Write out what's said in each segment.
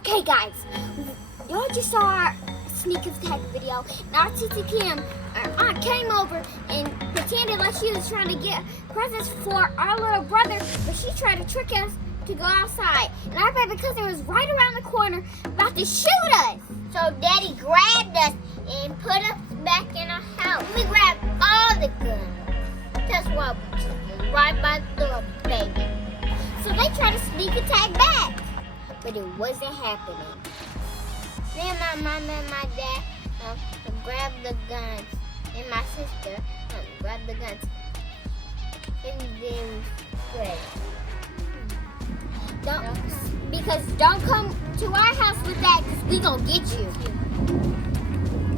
Okay, guys, y'all just saw our sneak attack video. Now, Titi Kim, our aunt, came over and pretended like she was trying to get presents for our little brother, but she tried to trick us to go outside. And our baby cousin was right around the corner about to shoot us. So Daddy grabbed us and put us back in our house. We grabbed all the guns. That's what we did, right by the door, baby. So they tried to sneak attack back, but it wasn't happening. Then my mom and my dad grabbed the guns, and my sister grabbed the guns. And then don't come to our house with that, because we gonna get you.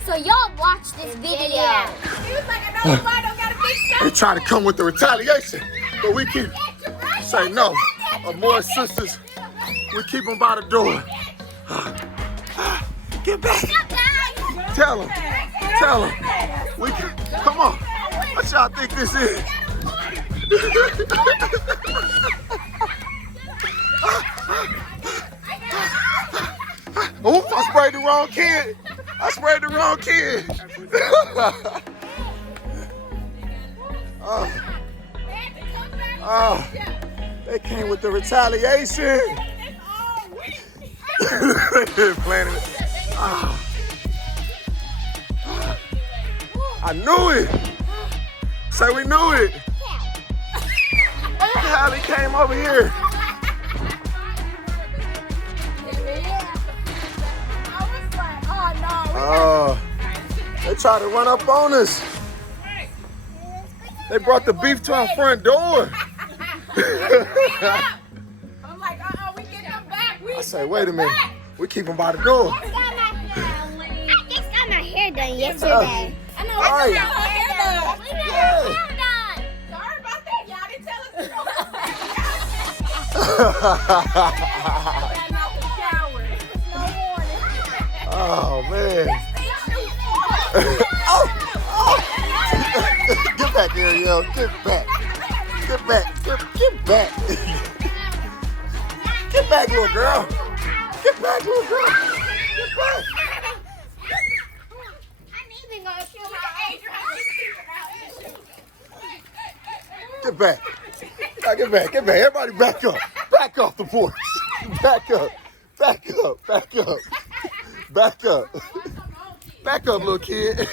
So y'all watch this video. He was like, I know I don't got a big shot. They try to come with the retaliation, but we keep say no. Amour sisters, we keep them by the door. Get back. Tell them. We can, come on. What y'all think this is? Oops, I sprayed the wrong kid. They came with the retaliation. Planning it. I knew it. Say we knew it. How they came over here. They tried to run up on us. They brought the beef to our front door. I'm like, we get them back. I say, wait a minute. We keep them by the door. I just got my hair done yesterday. I know. All right. Yeah. Sorry about that. Y'all didn't tell us to go. Oh, man. Get back, Ariel. Get back. Get back, little girl. Get back. I'm even gonna show my age. Get back. Get back. Everybody back up. Back off the porch. Back up. Back up, little kid.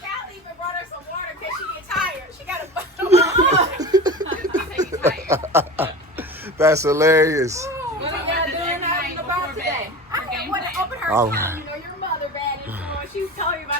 Callie even brought her some water because she gets tired. She got a bottle. That's hilarious. What are y'all doing out and about today? I didn't want to open her All account. right. You know, your mother bad and so she was telling me about